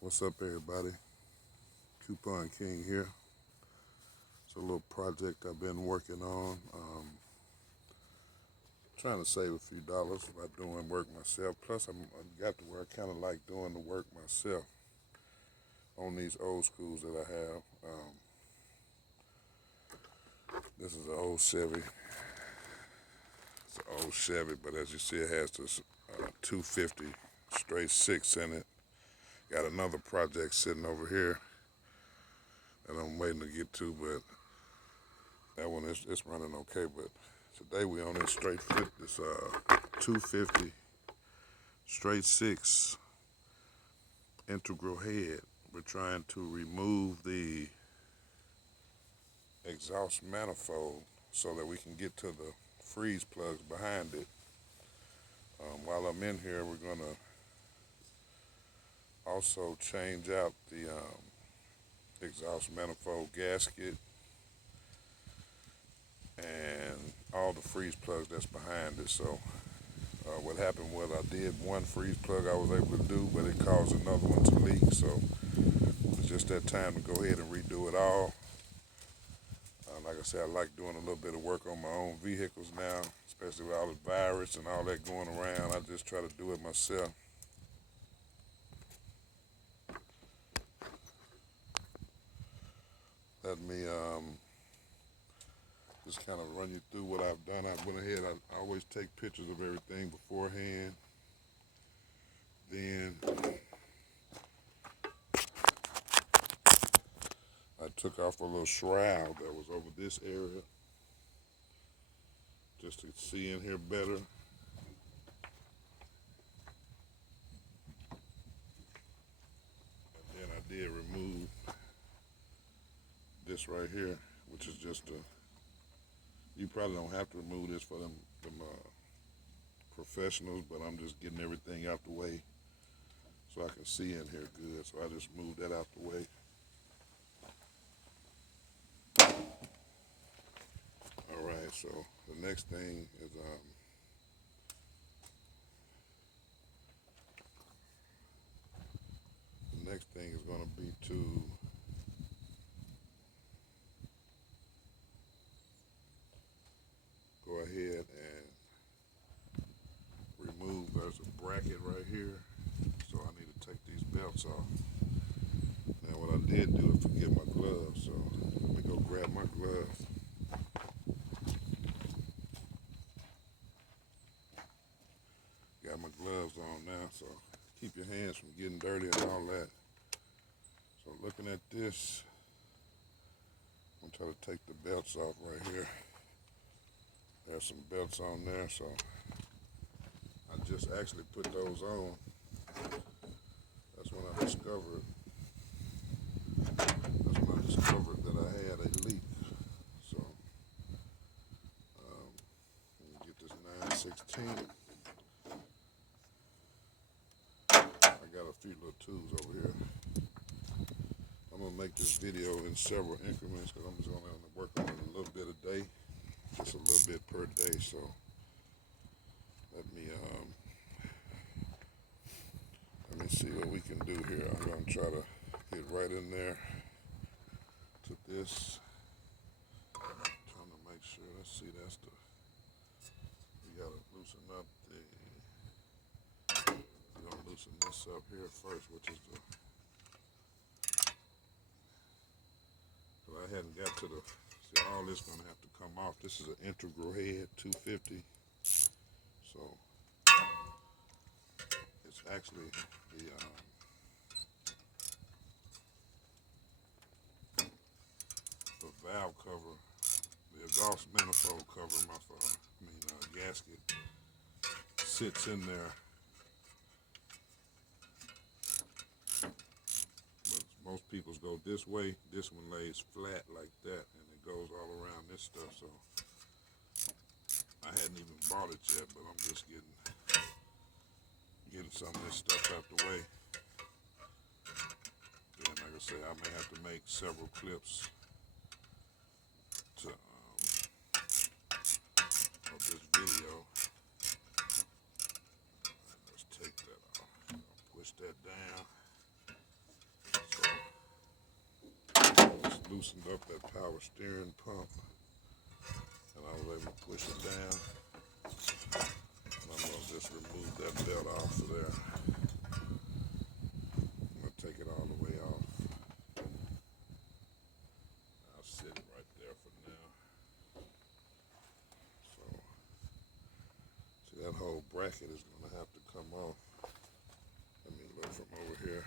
What's up, everybody? Coupon King here. It's a little project I've been working on. Trying to save a few dollars by doing work myself. Plus, I got to where I kind of like doing the work myself on these old schools that I have. This is an old Chevy. It's an old Chevy, but as you see, it has this 250 straight six in it. Got another project sitting over here that I'm waiting to get to, but that one is it's running okay. But today we on this straight fit, this 250 straight six integral head. We're trying to remove the exhaust manifold so that we can get to the freeze plugs behind it. While I'm in here, we're gonna also change out the exhaust manifold gasket and all the freeze plugs that's behind it. So what happened was I did one freeze plug I was able to do, but it caused another one to leak. So it's just that time to go ahead and redo it all. Like I said, I like doing a little bit of work on my own vehicles now, especially with all the virus and all that going around. I just try to do it myself. Let me just kind of run you through what I've done. I went ahead, I always take pictures of everything beforehand. Then I took off a little shroud that was over this area just to see in here better. And then I did remove this right here, which is just you probably don't have to remove this for them professionals, but I'm just getting everything out the way so I can see in here good. So I just moved that out the way. All right, so the next thing is going to be to go ahead and remove. There's a bracket right here, so I need to take these belts off. Now what I did do is forget my gloves, so let me go grab my gloves. Got my gloves on now, so keep your hands from getting dirty and all that. So looking at this, I'm trying to take the belts off right here. There's some belts on there, so I just actually put those on. That's when I discovered that I had a leak. So let me get this 916. I got a few little tools over here. I'm gonna make this video in several increments because I'm just gonna work on it a little bit a day, just a little bit per day. So let me see what we can do here. I'm gonna try to get right in there to this. Trying to make sure. Let's see. That's the. We gotta loosen up the. We're gonna loosen this up here first, which is the. But I hadn't got to the. See, all this gonna have to come off. This is an integral head, 250. So it's actually the valve cover, the exhaust manifold cover, gasket sits in there. But most people's go this way. This one lays flat like that, and it goes all around this stuff. So I hadn't even bought it yet, but I'm just getting some of this stuff out the way. Then, like I said, I may have to make several clips to of this video. Let's take that off. Push that down. loosened up that power steering pump, and I was able to push it down. And I'm going to just remove that belt off of there. I'm going to take it all the way off. I'll sit it right there for now. So, see, that whole bracket is going to have to come off. Let me look from over here.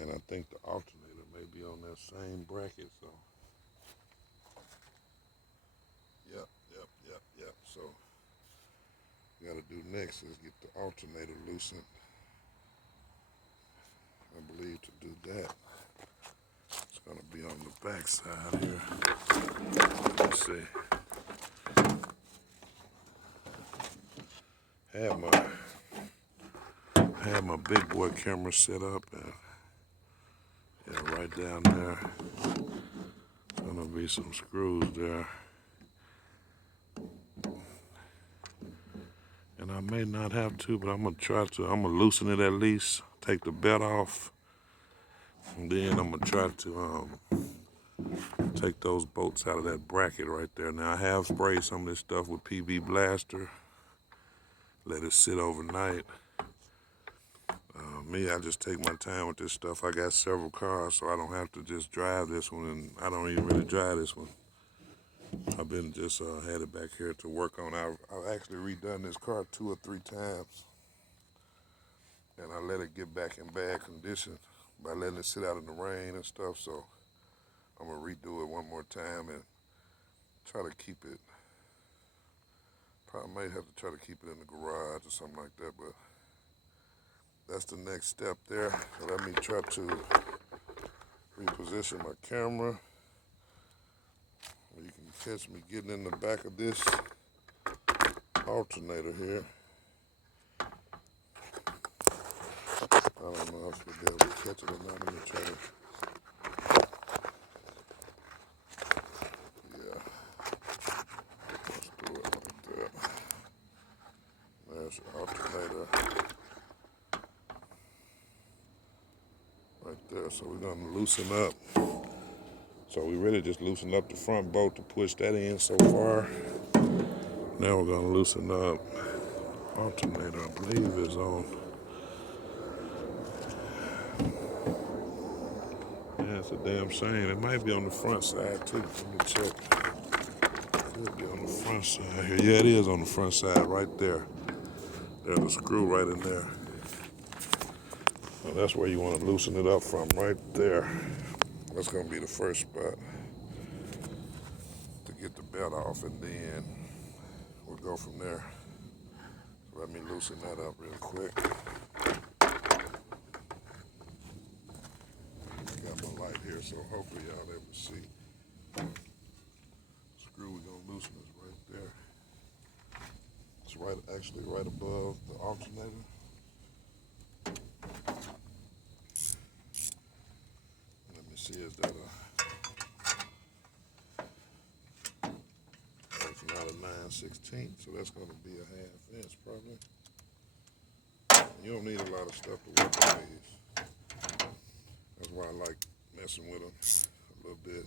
And I think the alternator may be on that same bracket, so. Yep. So, what you gotta do next is get the alternator loosened. I believe to do that, it's gonna be on the back side here. Let's see. Have my big boy camera set up, and yeah, right down there, gonna be some screws there. And I may not have to, but I'm gonna loosen it at least, take the belt off, and then I'm gonna try to take those bolts out of that bracket right there. Now I have sprayed some of this stuff with PB Blaster, let it sit overnight. I just take my time with this stuff. I got several cars, so I don't have to just drive this one, and I don't even really drive this one. I've been just had it back here to work on. I've actually redone this car 2 or 3 times, and I let it get back in bad condition by letting it sit out in the rain and stuff. So I'm gonna redo it one more time and try to keep it. Probably may have to try to keep it in the garage or something like that, but that's the next step there. So let me try to reposition my camera. You can catch me getting in the back of this alternator here. I don't know if we'll be able to catch it or not. Let me try to. Yeah. Let's do it like that. There's the alternator. Right there. So we're going to loosen up. So we really just loosened up the front bolt to push that in so far. Now we're going to loosen up. Alternator, I believe, is on. Yeah, it's a damn shame. It might be on the front side too. Let me check. Could be on the front side here. Yeah, it is on the front side right there. There's a screw right in there. So that's where you want to loosen it up from, right there. That's going to be the first spot to get the belt off, and then we'll go from there. So let me loosen that up real quick. Got my light here, so hopefully y'all able to see. Screw we're going to loosen is right there. It's actually right above the alternator. Let me see, is that that's not a 9/16, so that's going to be a 1/2 inch probably. You don't need a lot of stuff to work on these. That's why I like messing with them a little bit.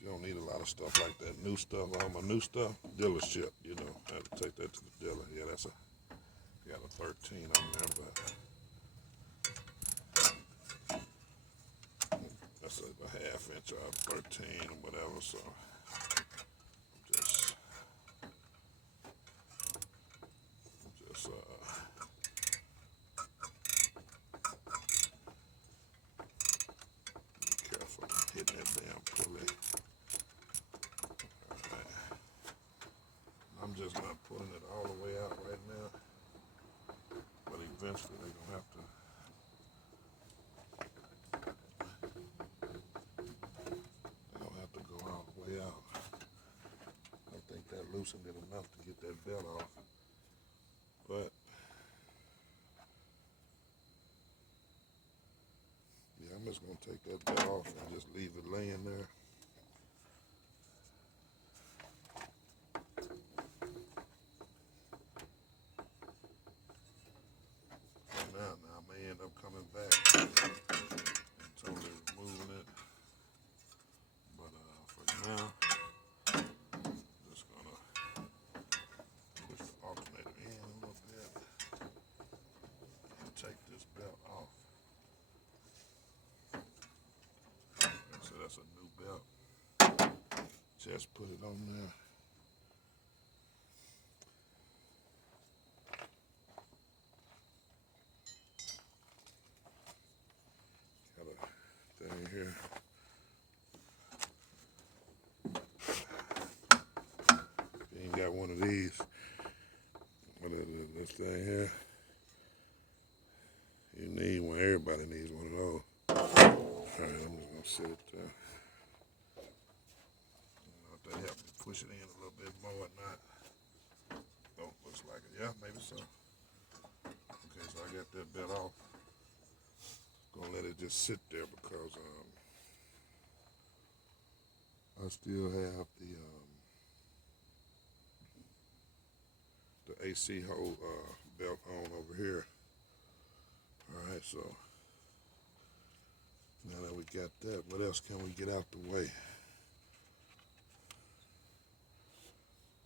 You don't need a lot of stuff like that. New stuff, all my new stuff, dealership, I have to take that to the dealer. Yeah, got a 13 on there, but that's a 1/2 inch or 13 or whatever, so just be careful hitting that damn pulley. Alright. I'm just not pulling it all the way out right now, but eventually they're gonna have to. Go all the way out. I think that loosened it enough to get that belt off. But yeah, I'm just gonna take that belt off and just leave it laying there. Now I may end up coming back just put it on there. Got a thing here. If you ain't got one of these, what is this thing here? You need one. Everybody needs one of those. All right, I'm just gonna set it there. I don't know if that helped me push it in a little bit more or not. Oh, looks like it. Yeah, maybe so. Okay, so I got that bit off. Gonna let it just sit there because I still have the AC hole belt on over here. All right, so now that we got that, what else can we get out the way?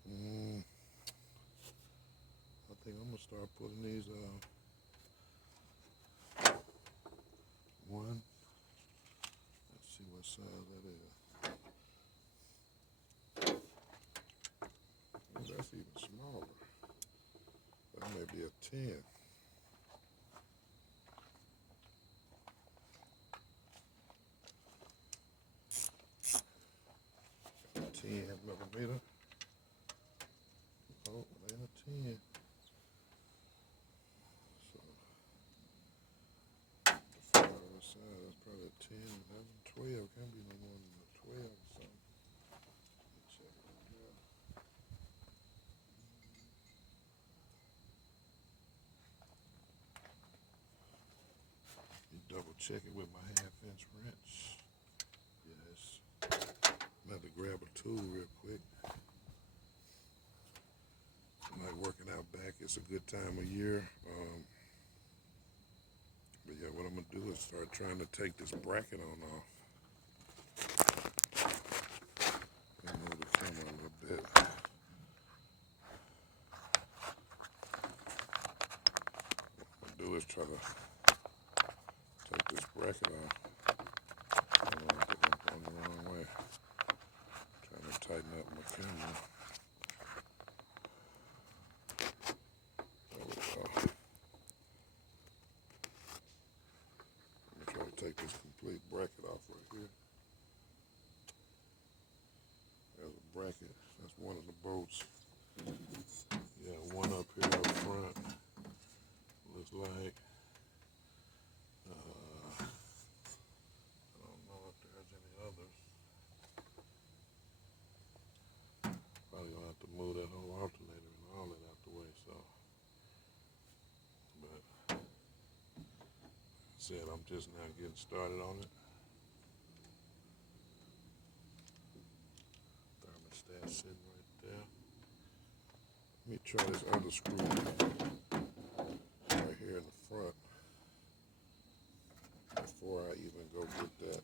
I think I'm gonna start putting these one. Let's see what size that is. Oh, that's even smaller. That may be a 10. Got a 10 millimeter. Oh, it ain't a 10. So, the far other side, that's probably a 10, 11, 12. Can't be no more than a 12 or something. Let's check it out there. You double check it with my half-inch wrench. Yes. I'm gonna have to grab a tool real quick. I'm like working out back. It's a good time of year. But yeah, what I'm gonna do is start trying to take this bracket on off. And move the camera a little bit. What I'm gonna do is try to take this bracket off. I don't want to get on the wrong way. Trying to tighten up my camera. There we go. I'm gonna try to take this complete bracket off right here. There's a bracket. That's one of the bolts. Yeah, one up here up front. Looks like. I don't know if there's any others. Probably gonna have to move that whole alternator and all that out the way. So, but like I said, I'm just now getting started on it. Thermostat sitting right there. Let me try this other screw right here in the front before I even go get that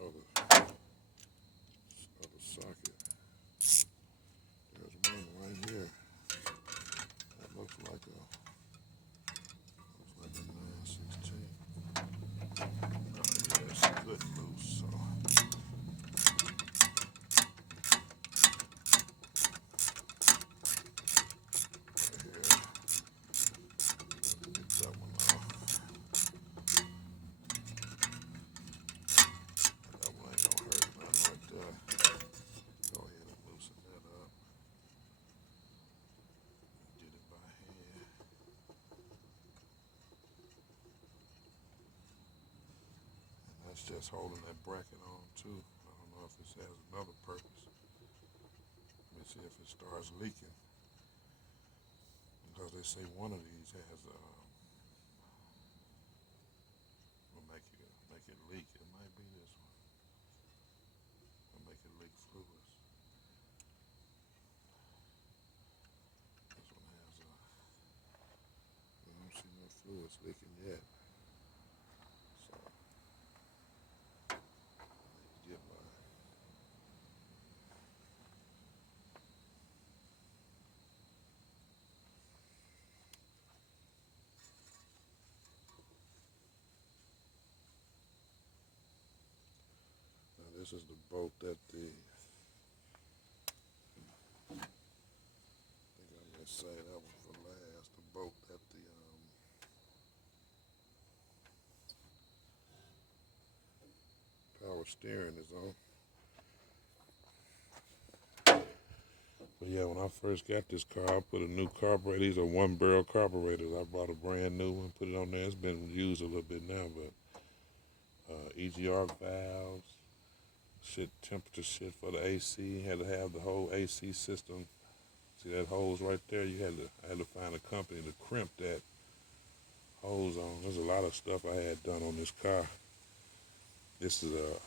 other socket. There's one right here. That looks like a 916. Yeah, it's good loose. So. It's just holding that bracket on too. I don't know if this has another purpose. Let me see if it starts leaking. Because they say one of these has will make it leak. It might be this one. Will make it leak fluids. This one has I don't see no fluids leaking yet. So get my this is the bolt that the Say that one for last. The boat that the power steering is on. But yeah, when I first got this car, I put a new carburetor. These are 1-barrel carburetors. I bought a brand new one, put it on there. It's been used a little bit now, but EGR valves, shit, temperature shit for the AC. Had to have the whole AC system. See that hose right there? I had to find a company to crimp that hose on. There's a lot of stuff I had done on this car. This is a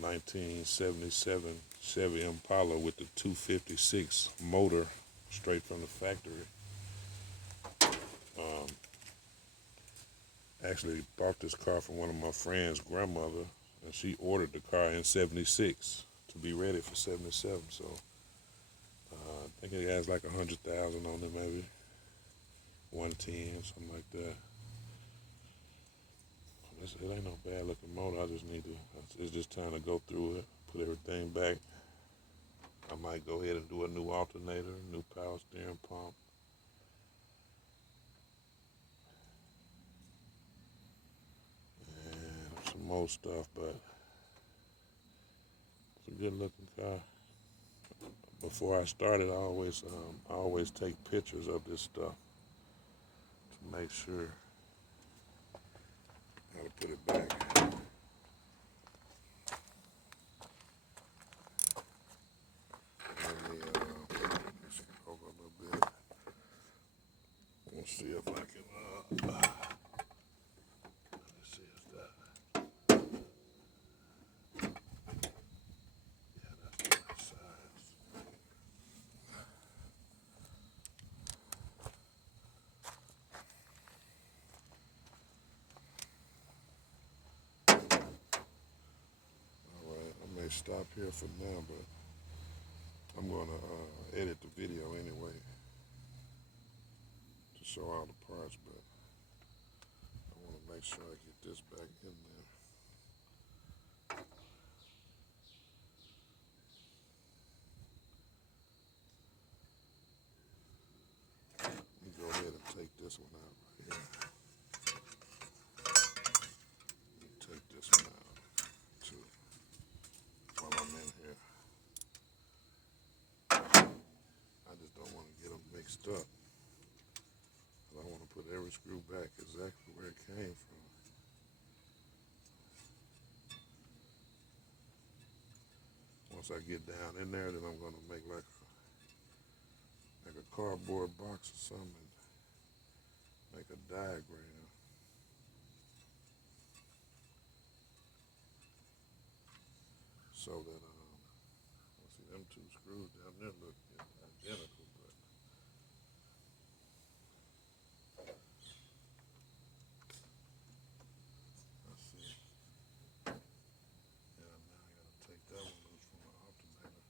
1977 Chevy Impala with the 256 motor straight from the factory. Actually bought this car from one of my friend's grandmother, and she ordered the car in 76 to be ready for 77. So I think it has like 100,000 on it, maybe 110, something like that. It ain't no bad looking motor. I just need to, it's just time to go through it, put everything back. I might go ahead and do a new alternator, new power steering pump. And some more stuff, but it's a good looking car. Before I started, I always take pictures of this stuff to make sure how to put it back. Let me over a little bit. We'll see if I can. Let me see if that. Yeah, that's the right size. All right, I may stop here for now, but I'm going to edit the video anyway to show all the parts, but I want to make sure I get this back in there. Let me go ahead and take this one out right here. Take this one out too while I'm in here. I just don't want to get them mixed up. I want to put every screw back exactly where it came from. Once I get down in there, then I'm going to make like a cardboard box or something, make a diagram. So that, see them two screws down there look identical, but let's see. Yeah, now I got to take that one loose from the alternator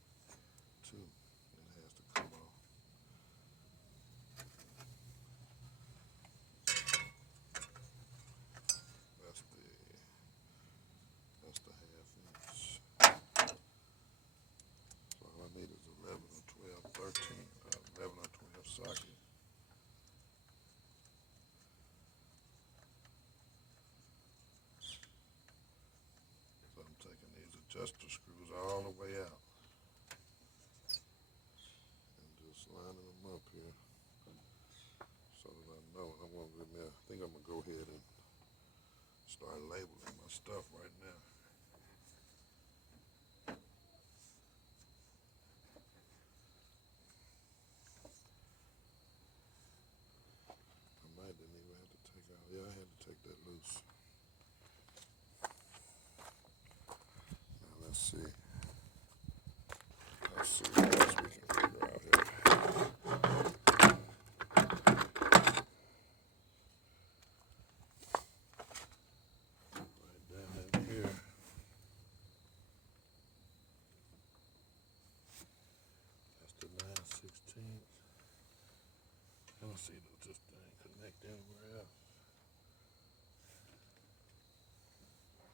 too. It has to come off. That's the half inch. So all I need is 11 or 12, 13, 11 or 12 socket. So I'm taking these adjuster screws all the way out and just lining them up here so that I know. I think I'm gonna go ahead and start labeling my stuff right now. I might didn't even have to take out. Yeah, I had to take that loose. Now let's see. Let's see what else we can figure out here. Right down in here. That's the 9/16. I don't see this thing connect anywhere else.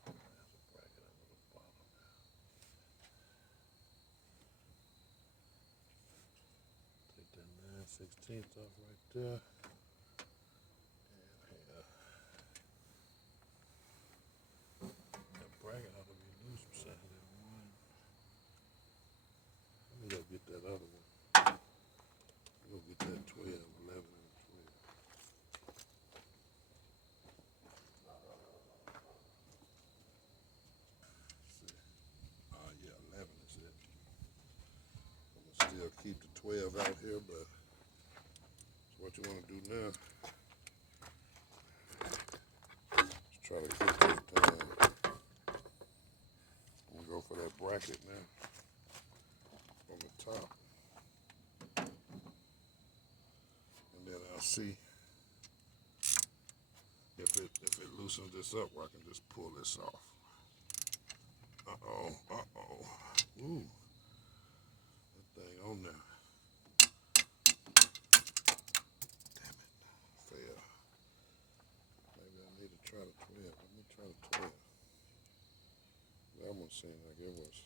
There's a bracket under the bottom now. Take that 9/16 16th off right there. That bracket ought to be loose beside that one. Let me go get that other one. Go get that 12, 11, and 12. See. Yeah, 11 is it. I'm gonna still keep the 12 out here, but what you want to do now is try to get this done. I'm gonna go for that bracket now on the top, and then I'll see if it loosens this up where I can just pull this off. Ooh, that thing on there. Damn it, fail. Maybe I need to try the 12. Let me try the 12. That one seemed like it was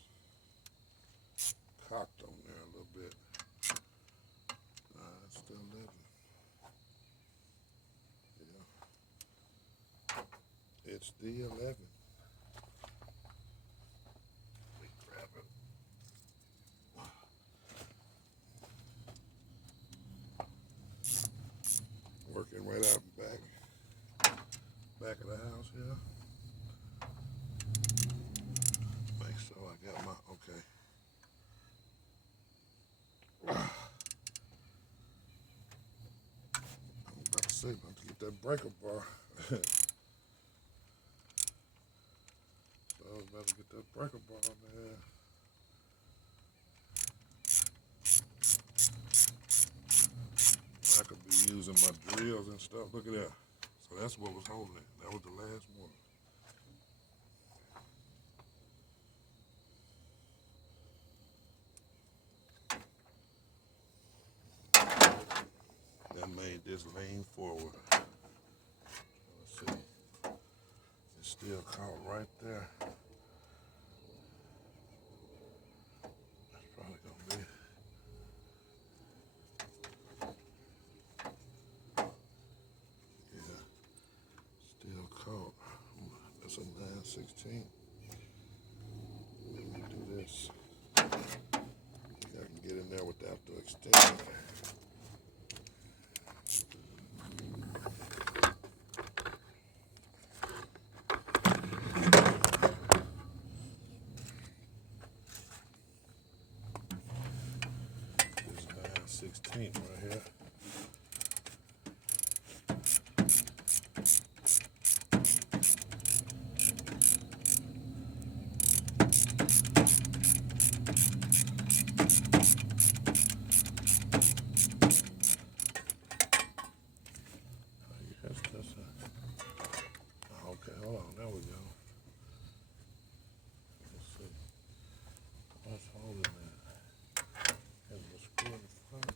cocked on there a little bit. It's still 11. Yeah. It's the 11. Let me grab it. Working right out back of the house here. Make sure I got my, okay. I'm about to say, about to get that breaker bar. So I was about to get that breaker bar on there. I could be using my drills and stuff. Look at that. So that's what was holding it. That was the last one. That made this lean forward. Let's see. It's still caught right there. That's probably gonna be. Yeah, still caught. That's a 9/16. Let me do this. I think I can get in there without the extender. This 9/16 right here. Okay, hold on, there we go. Let's see. What's holding that? Is it a screw in the front?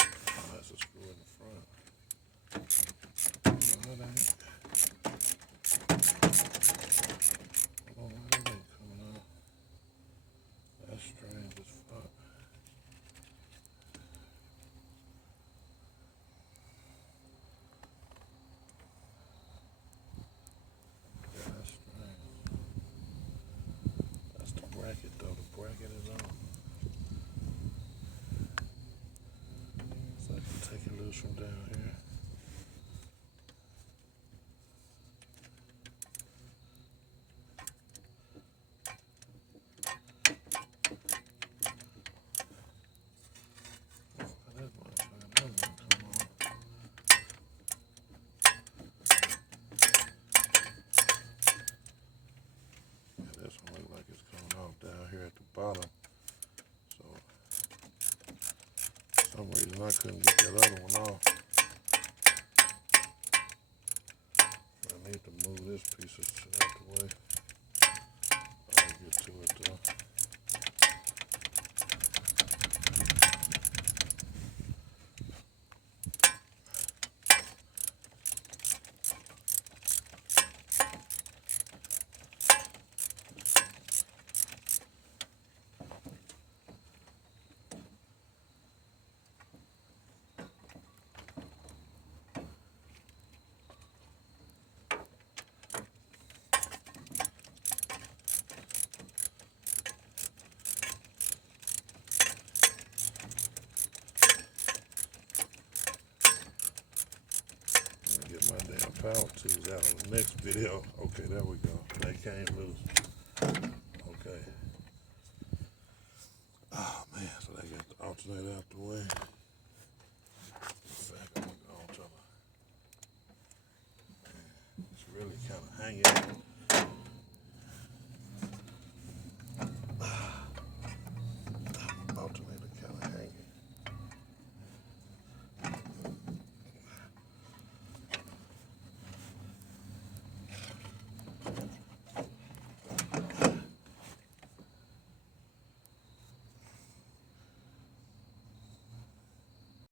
Oh, that's a screw in the front. No, that ain't. Hold on, why that ain't coming off? That's strange as fuck. Yeah, that's strange. That's the bracket though. The bracket is on. So I can take it loose from down here. Down here at the bottom, so for some reason I couldn't get that other one off. I need to move this piece of shit out the way. I'll get to it though. power tools out on the next video. Okay, there we go. They came loose. Okay. Oh man, so they got the alternator out the way. In fact, I'm gonna go on to the, it's really kind of hanging.